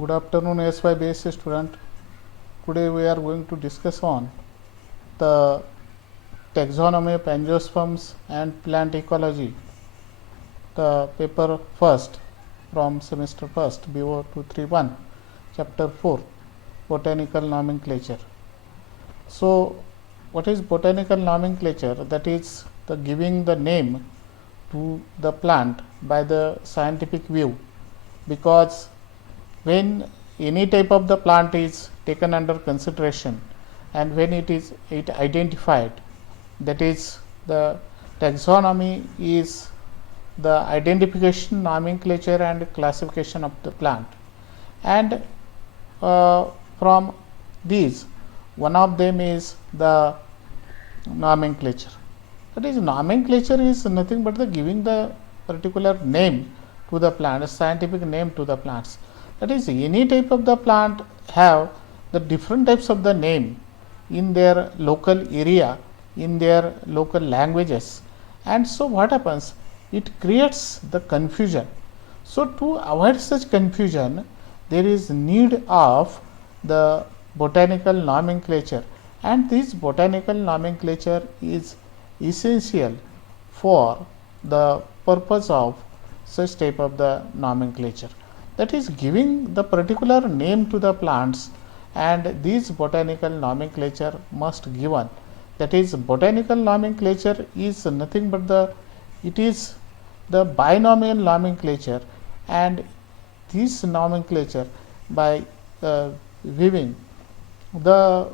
Good afternoon, SYBS student. Today we are going to discuss on the taxonomy of angiosperms and plant ecology. The paper first from semester first, BO 231, chapter 4, botanical nomenclature. So, what is botanical nomenclature? That is the giving the name to the plant by the scientific view, because when any type of the plant is taken under consideration and when it is identified, that is the taxonomy is the identification, nomenclature and classification of the plant, and from these one of them is the nomenclature. That is, nomenclature is nothing but the giving the particular name to the plant, a scientific name to the plants. That is, any type of the plant have the different types of the name in their local area, in their local languages, and so what happens, it creates the confusion. So, to avoid such confusion, there is need of the botanical nomenclature, and this botanical nomenclature is essential for the purpose of such type of the nomenclature. That is, giving the particular name to the plants, and these botanical nomenclature must given. That is, botanical nomenclature is nothing but it is the binomial nomenclature, and this nomenclature by giving the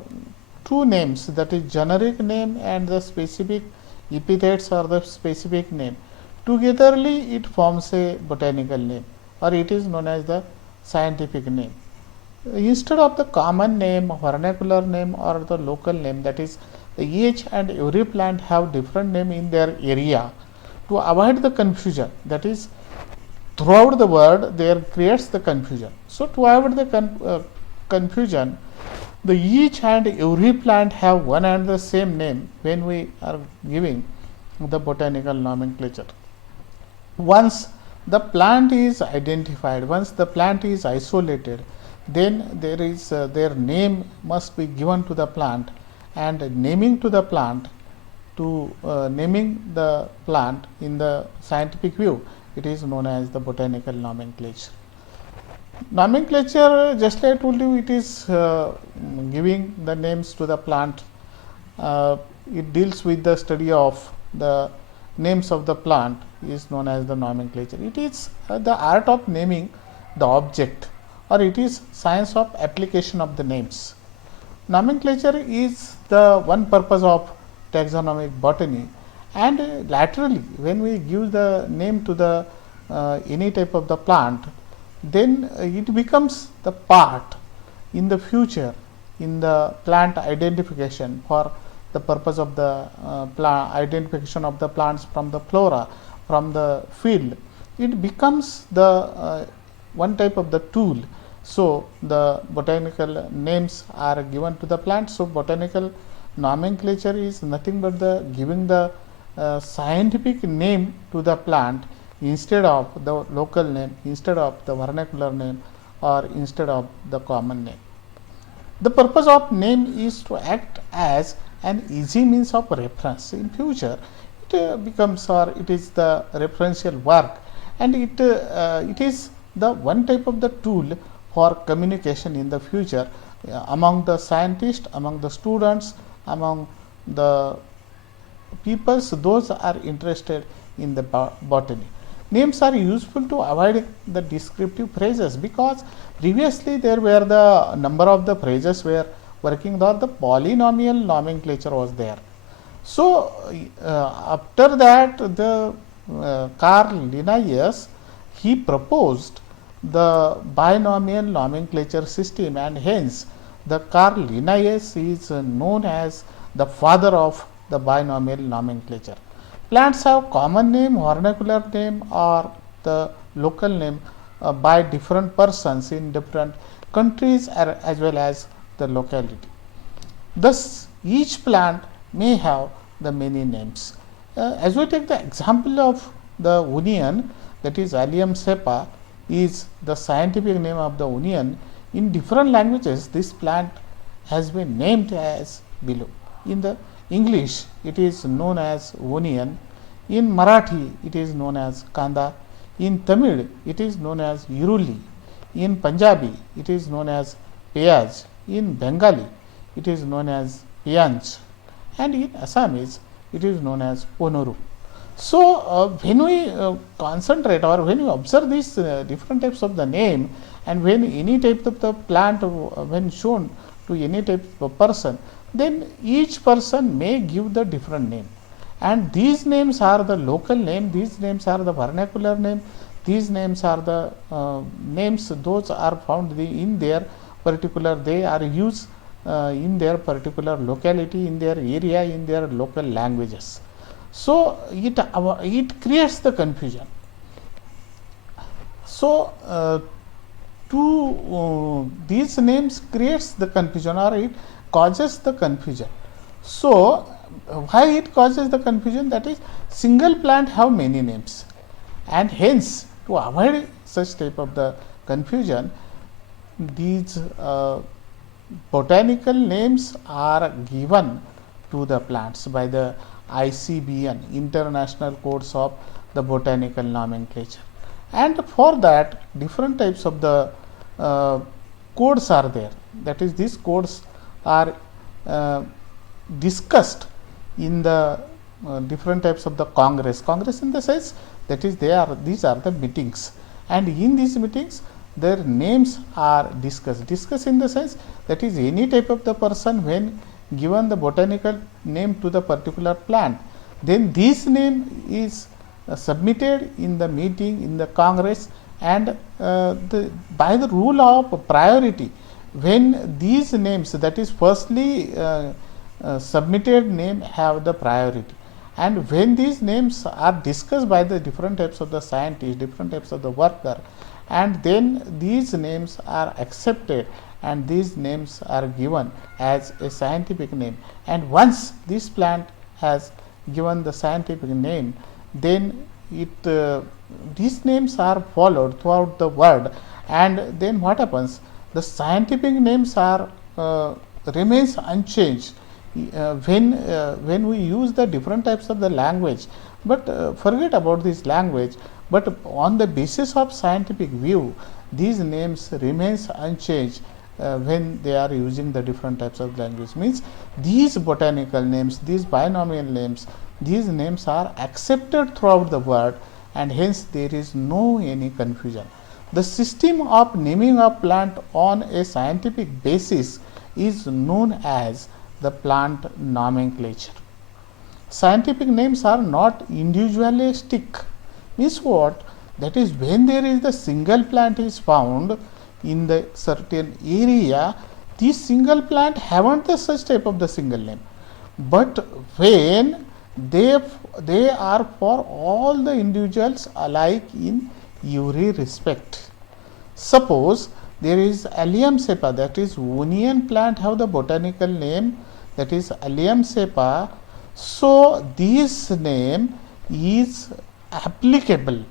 two names, that is generic name and the specific epithets or the specific name, togetherly it forms a botanical name, or it is known as the scientific name. Instead of the common name, vernacular name or the local name, that is, each and every plant have different name in their area. To avoid the confusion, that is, throughout the word there creates the confusion. So, to avoid the confusion, the each and every plant have one and the same name when we are giving the botanical nomenclature. Once the plant is identified, once the plant is isolated, then there is their name must be given to the plant, and naming to the plant, to naming the plant in the scientific view, it is known as the botanical nomenclature. Nomenclature, just like I told you, it is giving the names to the plant. It deals with the study of the names of the plant, is known as the nomenclature. It is the art of naming the object, or it is science of application of the names. Nomenclature is the one purpose of taxonomic botany, and laterally when we give the name to the any type of the plant, then it becomes the part in the future in the plant identification for the purpose of the plant identification of the plants from the flora, from the field. It becomes the one type of the tool. So, the botanical names are given to the plant. So, botanical nomenclature is nothing but the giving the scientific name to the plant instead of the local name, instead of the vernacular name, or instead of the common name. The purpose of name is to act as an easy means of reference. In future, it becomes, or it is the referential work, and it is the one type of the tool for communication in the future among the scientists, among the students, among the peoples those are interested in the botany. Names are useful to avoid the descriptive phrases, because previously there were the number of the phrases were working, or the polynomial nomenclature was there. So, after that the Carl Linnaeus, he proposed the binomial nomenclature system, and hence the Carl Linnaeus is known as the father of the binomial nomenclature. Plants have common name, vernacular name, or the local name by different persons in different countries as well as the locality. Thus, each plant may have the many names. As we take the example of the onion, that is Allium cepa, is the scientific name of the onion. In different languages, this plant has been named as below. In the English, it is known as onion. In Marathi, it is known as kanda. In Tamil, it is known as iruli. In Punjabi, it is known as peyaj. In Bengali, it is known as piyanj. And in Assamese, it is known as ponoru. So, when we concentrate or when we observe these different types of the name, and when any type of the plant when shown to any type of person, then each person may give the different name, and these names are the local name, these names are the vernacular name, these names are the names those are found in their particular, they are used in their particular locality, in their area, in their local languages. So, it creates the confusion. So, these names creates the confusion, or it causes the confusion. So, why it causes the confusion? That is, single plant have many names, and hence to avoid such type of the confusion, these botanical names are given to the plants by the ICBN, International Codes of the Botanical Nomenclature, and for that different types of the codes are there. That is, these codes are discussed in the different types of the congress in the sense that is these are the meetings, and in these meetings their names are discussed in the sense that is any type of the person when given the botanical name to the particular plant, then this name is submitted in the meeting, in the congress, and by the rule of priority, when these names, that is firstly submitted name have the priority, and when these names are discussed by the different types of the scientists, different types of the worker, and then these names are accepted and these names are given as a scientific name, and once this plant has given the scientific name, then these names are followed throughout the world, and then what happens, the scientific names are remains unchanged when we use the different types of the language, but forget about this language, but on the basis of scientific view, these names remains unchanged when they are using the different types of language. Means these botanical names, these binomial names, these names are accepted throughout the world, and hence there is no any confusion. The system of naming a plant on a scientific basis is known as the plant nomenclature. Scientific names are not individualistic. Means what? That is, when there is the single plant is found in the certain area, this single plant haven't the such type of the single name, but when they are for all the individuals alike in every respect. Suppose there is Allium cepa, that is onion plant have the botanical name that is Allium cepa. So, this name is applicable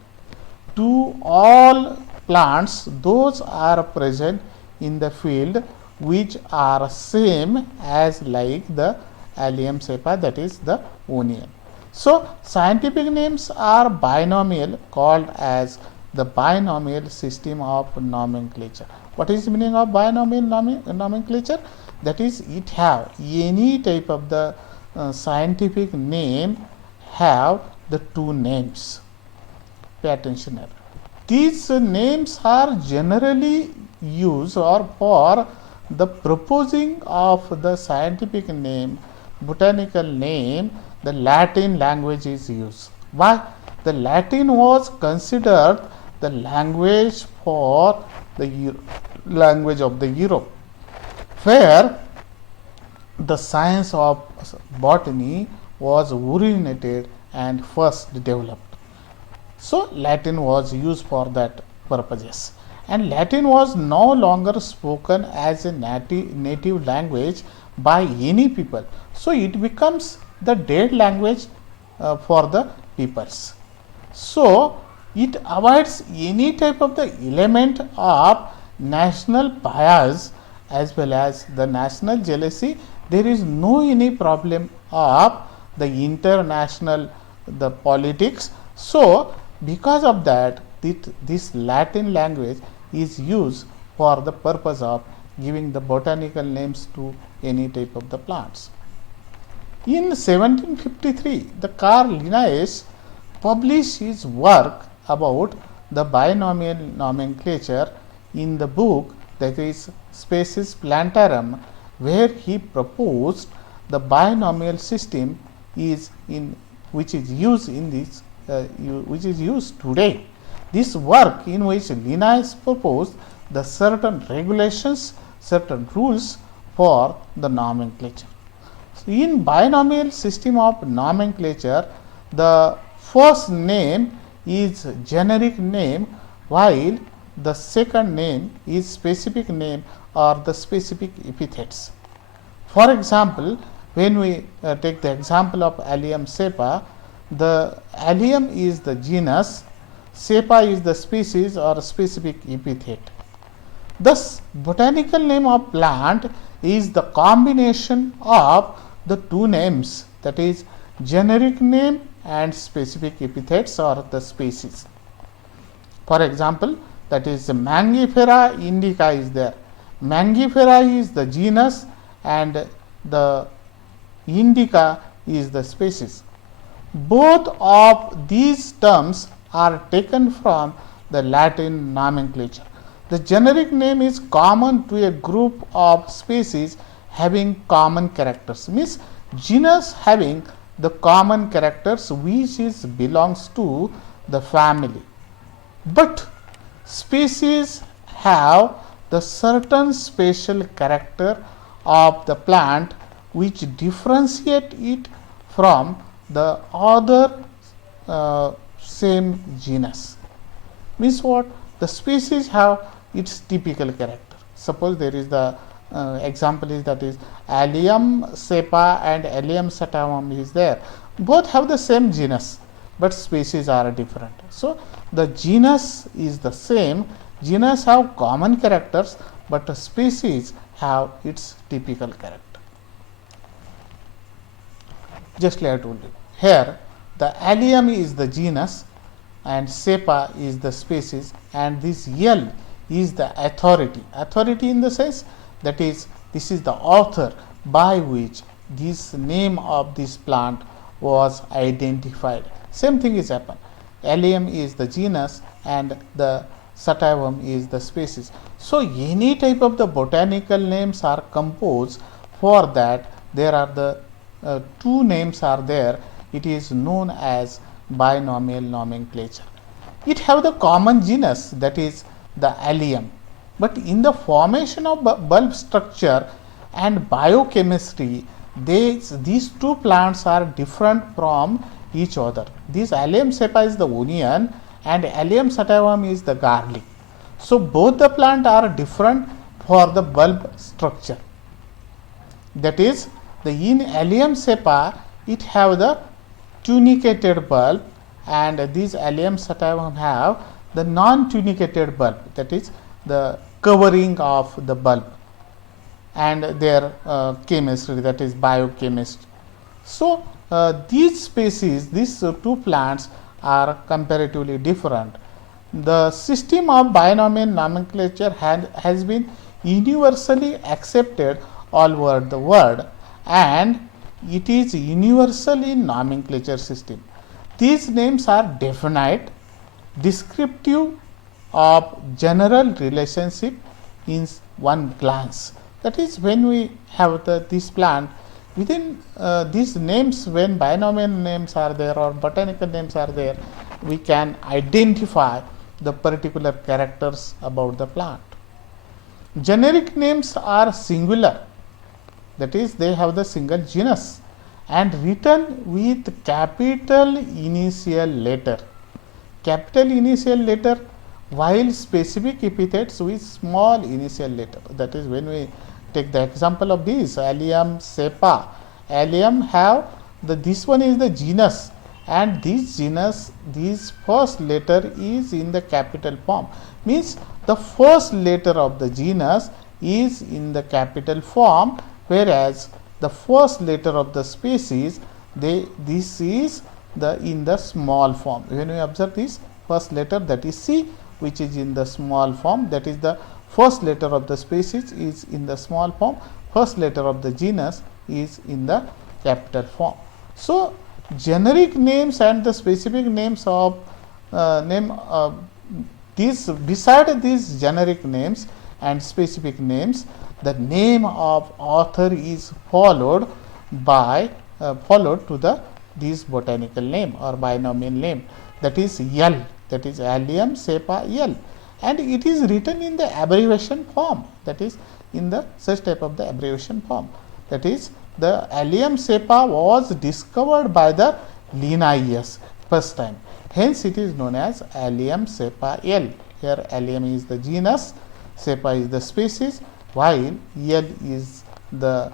to all plants those are present in the field which are same as like the Allium cepa, that is the onion. So, scientific names are binomial, called as the binomial system of nomenclature. What is the meaning of binomial nomenclature? That is, it have any type of the scientific name have the two names. Pay attention here. These names are generally used or for the proposing of the scientific name, botanical name, the Latin language is used. Why? The Latin was considered the language for the language of the Europe, where the science of botany was originated and first developed. So, Latin was used for that purposes, and Latin was no longer spoken as a native language by any people. So, it becomes the dead language for the peoples. So, It avoids any type of the element of national bias as well as the national jealousy. There is no any problem of the international the politics. So, because of that, this Latin language is used for the purpose of giving the botanical names to any type of the plants. In 1753, the Carl Linnaeus published his work about the binomial nomenclature in the book that is Species Plantarum, where he proposed the binomial system is in which is used in this which is used today. This work in which Linnaeus proposed the certain regulations, certain rules for the nomenclature. So, in binomial system of nomenclature, the first name is generic name, while the second name is specific name or the specific epithets. For example, when we take the example of Allium cepa, the Allium is the genus, cepa is the species or specific epithet. Thus, botanical name of plant is the combination of the two names, that is generic name and specific epithets or the species. For example, that is Mangifera indica is there. Mangifera is the genus and the indica is the species. Both of these terms are taken from the Latin nomenclature. The generic name is common to a group of species having common characters, means genus having the common characters which is belongs to the family, but species have the certain special character of the plant which differentiate it from the other same genus. Means what? The species have its typical character. Suppose there is the example is that is Allium cepa and Allium sativum is there. Both have the same genus, but species are different. So, the genus is the same. Genus have common characters, but the species have its typical character. Just like I told you, here the Allium is the genus and cepa is the species, and this L is the authority. Authority in the sense that is this is the author by which this name of this plant was identified. Same thing is happened. Allium is the genus and the sativum is the species. So, any type of the botanical names are composed. For that there are the two names are there. It is known as binomial nomenclature. It have the common genus, that is the Allium, but in the formation of bulb structure and biochemistry, these two plants are different from each other. This Allium cepa is the onion and Allium sativum is the garlic. So, both the plant are different for the bulb structure. That is, the in Allium cepa it have the tunicated bulb, and these Allium sativum have the non-tunicated bulb, that is the covering of the bulb, and their chemistry, that is biochemistry. So, these species, these two plants are comparatively different. The system of binomial nomenclature has been universally accepted all over the world, and it is universal in nomenclature system. These names are definite, descriptive of general relationship in one glance. That is, when we have this plant, within these names, when binomial names are there or botanical names are there, we can identify the particular characters about the plant. Generic names are singular, that is, they have the single genus and written with capital initial letter. Capital initial letter, while specific epithets with small initial letter. That is, when we take the example of this Allium cepa, Allium have this one is the genus and this genus, this first letter is in the capital form, means the first letter of the genus is in the capital form, whereas the first letter of the species, this is in the small form. When we observe this first letter, that is C, which is in the small form, that is the first letter of the species is in the small form, first letter of the genus is in the capital form. So generic names and the specific names of these, beside these generic names and specific names, the name of author is followed to the this botanical name or binomial name, that is L, that is Allium cepa L, and it is written in the abbreviation form, that is in the such type of the abbreviation form, that is the Allium cepa was discovered by the Linnaeus first time, hence it is known as Allium cepa L. Here Allium is the genus, cepa is the species, while L is the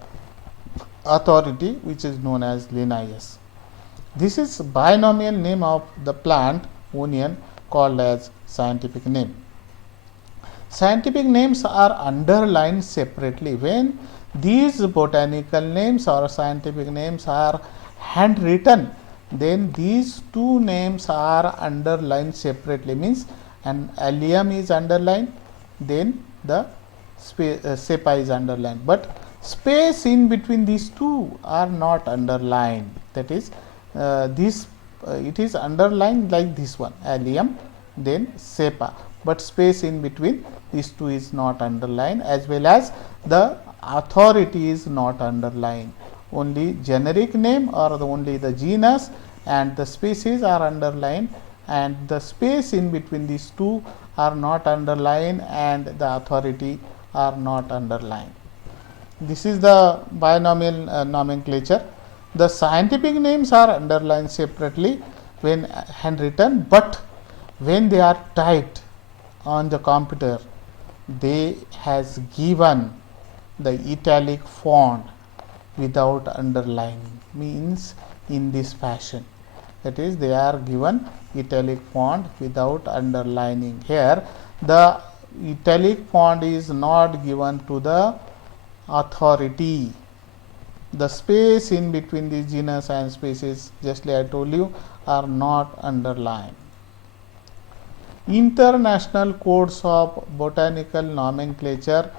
authority which is known as Linnaeus. This is binomial name of the plant onion called as scientific name. Scientific names are underlined separately. When these botanical names or scientific names are handwritten, then these two names are underlined separately, means an Allium is underlined, then the cepa is underlined, but space in between these two are not underlined, that is it is underlined like this one, Allium, then cepa, but space in between these two is not underlined, as well as the authority is not underlined. Only generic name or only the genus and the species are underlined, and the space in between these two are not underlined, and the authority are not underlined. This is the binomial nomenclature. The scientific names are underlined separately when handwritten, but when they are typed on the computer, they has given the italic font without underlining, means in this fashion, that is they are given italic font without underlining. Here the italic font is not given to the authority. The space in between the genus and species, justly I told you, are not underlined. International Codes of Botanical Nomenclature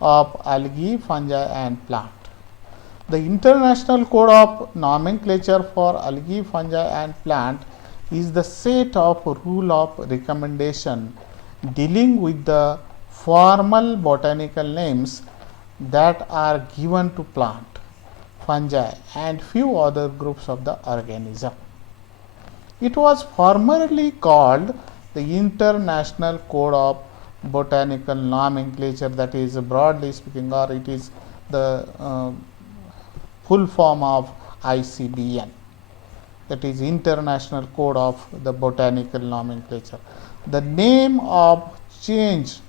of Algae, Fungi and Plant. The International Code of Nomenclature for Algae, Fungi and Plant is the set of rule of recommendation dealing with the formal botanical names that are given to plant, fungi and few other groups of the organism. It was formerly called the International Code of Botanical Nomenclature, that is broadly speaking, or it is the full form of ICBN, that is International Code of the Botanical Nomenclature. The name of change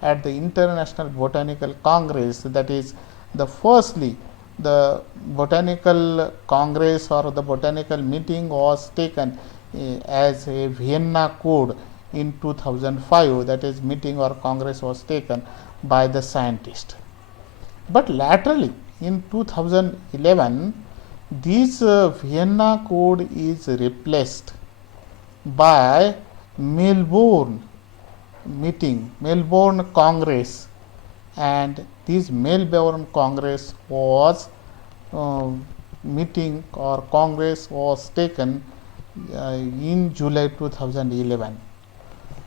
at the International Botanical Congress, that is the firstly the Botanical Congress or the Botanical meeting was taken as a Vienna Code in 2005, that is meeting or congress was taken by the scientist. But laterally in 2011, this Vienna Code is replaced by Melbourne Congress, and this Melbourne Congress was meeting or congress was taken in July 2011.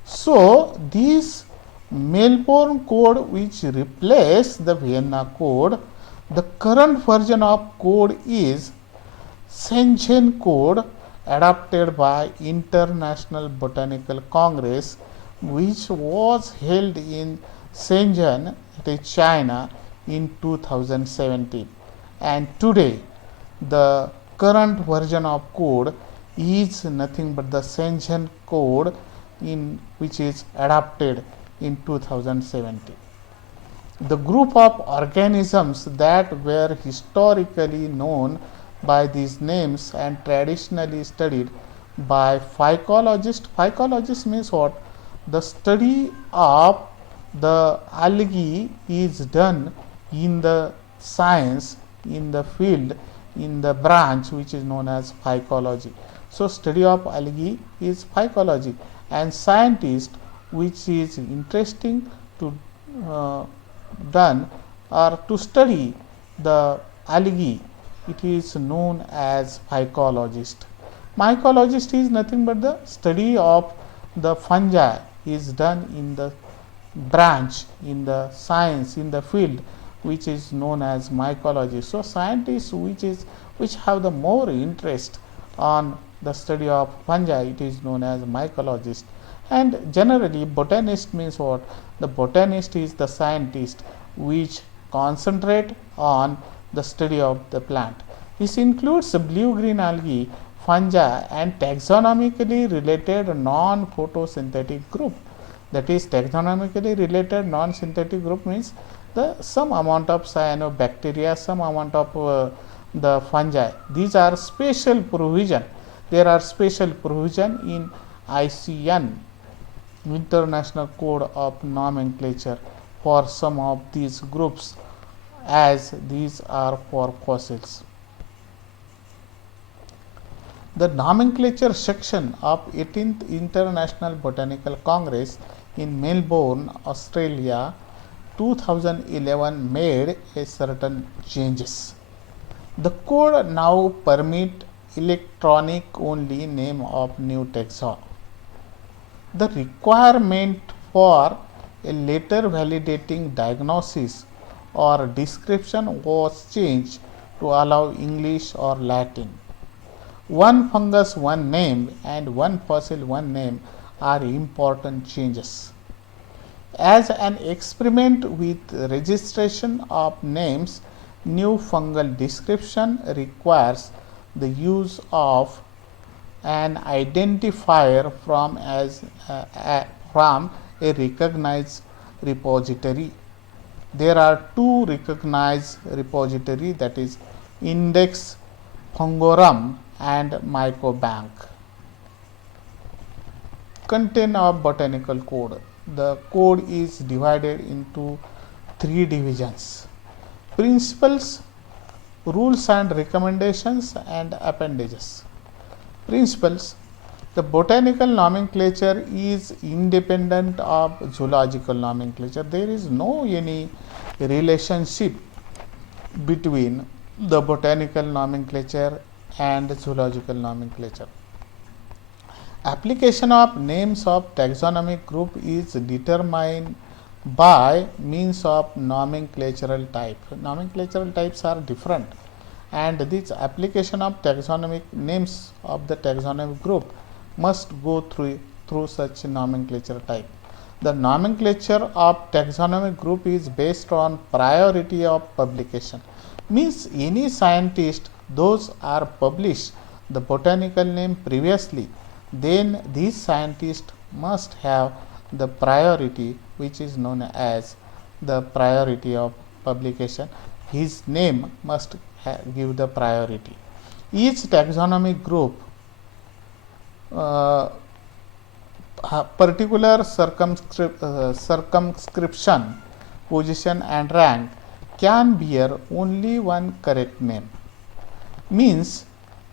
So this Melbourne Code, which replaced the Vienna Code, the current version of code is Shenzhen Code, adopted by International Botanical Congress, which was held in Shenzhen, China in 2017. And today the current version of code is nothing but the Shenzhen Code, which is adopted in 2017. The group of organisms that were historically known by these names and traditionally studied by phycologists. Phycologist means what? The study of the algae is done in the science, in the field, in the branch which is known as phycology. So, study of algae is phycology, and scientist which is interesting to done or to study the algae, it is known as phycologist. Mycologist is nothing but the study of the fungi is done in the branch, in the science, in the field which is known as mycology. So, scientists which have the more interest on the study of fungi, it is known as mycologist. And generally botanist means what? The botanist is the scientist which concentrate on the study of the plant. This includes blue green algae, fungi and taxonomically related non photosynthetic group. That is, taxonomically related non synthetic group means the some amount of cyanobacteria, some amount of the fungi. These are special provision. There are special provision in ICN, International Code of Nomenclature, for some of these groups, as these are for fossils. The nomenclature section of 18th International Botanical Congress in Melbourne, Australia 2011 made a certain changes. The code now permit electronic only name of new taxon. The requirement for a letter validating diagnosis or description was changed to allow English or Latin. One fungus, one name, and one fossil, one name are important changes. As an experiment with registration of names, new fungal description requires the use of an identifier from a recognized repository. There are two recognized repositories, that is Index Fungorum and Mycobank. Content of botanical code. The code is divided into three divisions: principles, rules and recommendations, and appendages. Principles. The botanical nomenclature is independent of zoological nomenclature. There is no any relationship between the botanical nomenclature and zoological nomenclature. Application of names of taxonomic group is determined by means of nomenclatural type. Nomenclatural types are different, and this application of taxonomic names of the taxonomic group must go through such nomenclature type. The nomenclature of taxonomic group is based on priority of publication. Means any scientist, those are published the botanical name previously, then these scientists must have the priority which is known as the priority of publication. His name must give the priority. Each taxonomic group particular circumscription, position and rank can bear only one correct name. Means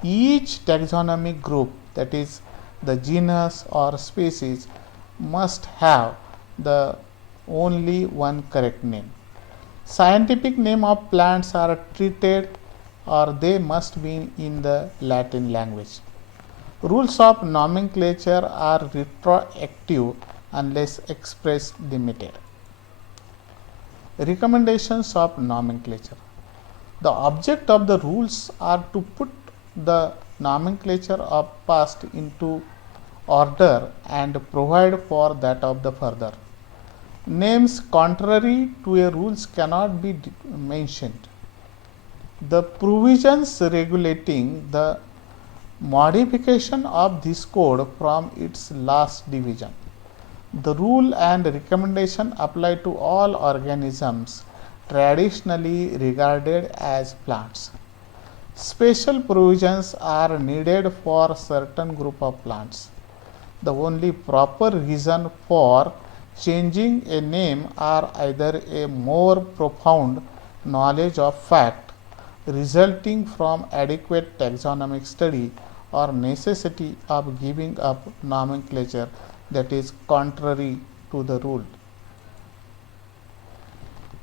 each taxonomic group, that is the genus or species, must have the only one correct name. Scientific name of plants are treated or they must be in the Latin language. Rules of nomenclature are retroactive unless express limited. Recommendations of nomenclature. The object of the rules are to put the nomenclature of past into order and provide for that of the further. Names contrary to a rules cannot be mentioned. The provisions regulating the modification of this code from its last division. The rule and recommendation apply to all organisms traditionally regarded as plants. Special provisions are needed for certain group of plants. The only proper reason for changing a name are either a more profound knowledge of fact resulting from adequate taxonomic study or necessity of giving up nomenclature that is contrary to the rule.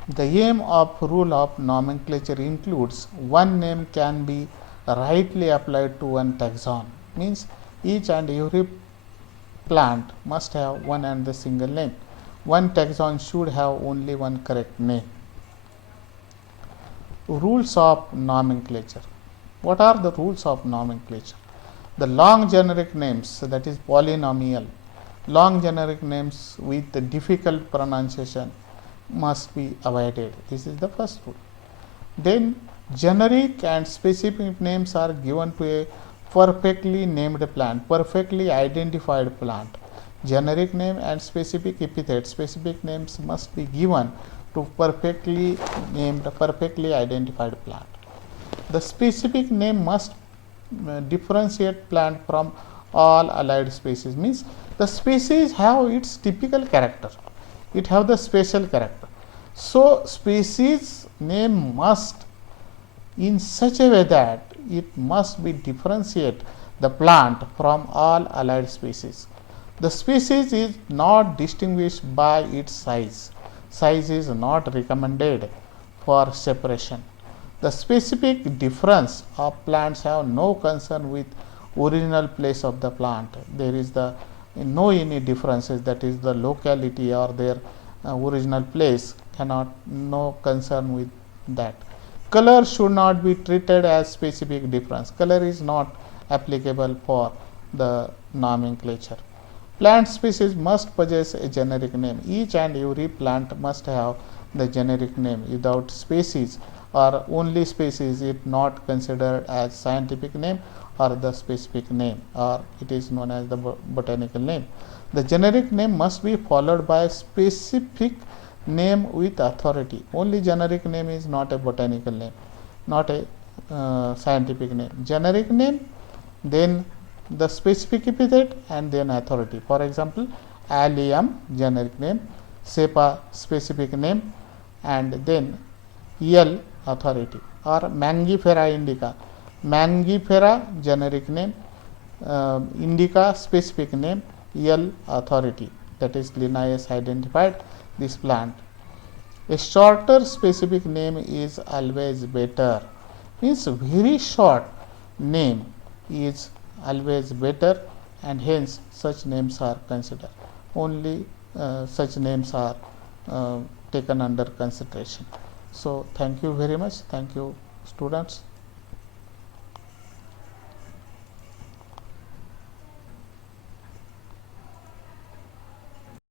The aim of rule of nomenclature includes one name can be rightly applied to one taxon, means each and every plant must have one and the single name. One taxon should have only one correct name. Rules of nomenclature. What are the rules of nomenclature? The long generic names, that is polynomial, long generic names with difficult pronunciation must be avoided. This is the first rule. Then generic and specific names are given to a perfectly named plant, perfectly identified plant. Generic name and specific epithet, specific names must be given to perfectly named, perfectly identified plant. The specific name must differentiate plant from all allied species, means the species have its typical character, it have the special character. So species name must in such a way that it must be differentiate the plant from all allied species. The species is not distinguished by its size. Size is not recommended for separation. The specific difference of plants have no concern with original place of the plant. There is the no any differences, that is the locality or their original place cannot, no concern with that. Color should not be treated as specific difference. Color is not applicable for the nomenclature. Plant species must possess a generic name. Each and every plant must have the generic name. Without species or only species, it not considered as scientific name or the specific name, or it is known as the botanical name. The generic name must be followed by a specific name with authority. Only generic name is not a botanical name, not a scientific name. Generic name, then the specific epithet, and then authority. For example, allium generic name, cepa specific name, and then L authority. Or Mangifera indica, Mangifera generic name, indica specific name, L authority, that is Linnaeus identified this plant. A shorter specific name is always better, means very short name is always better, and hence such names are considered. Only such names are taken under consideration. So thank you very much. Thank you, students.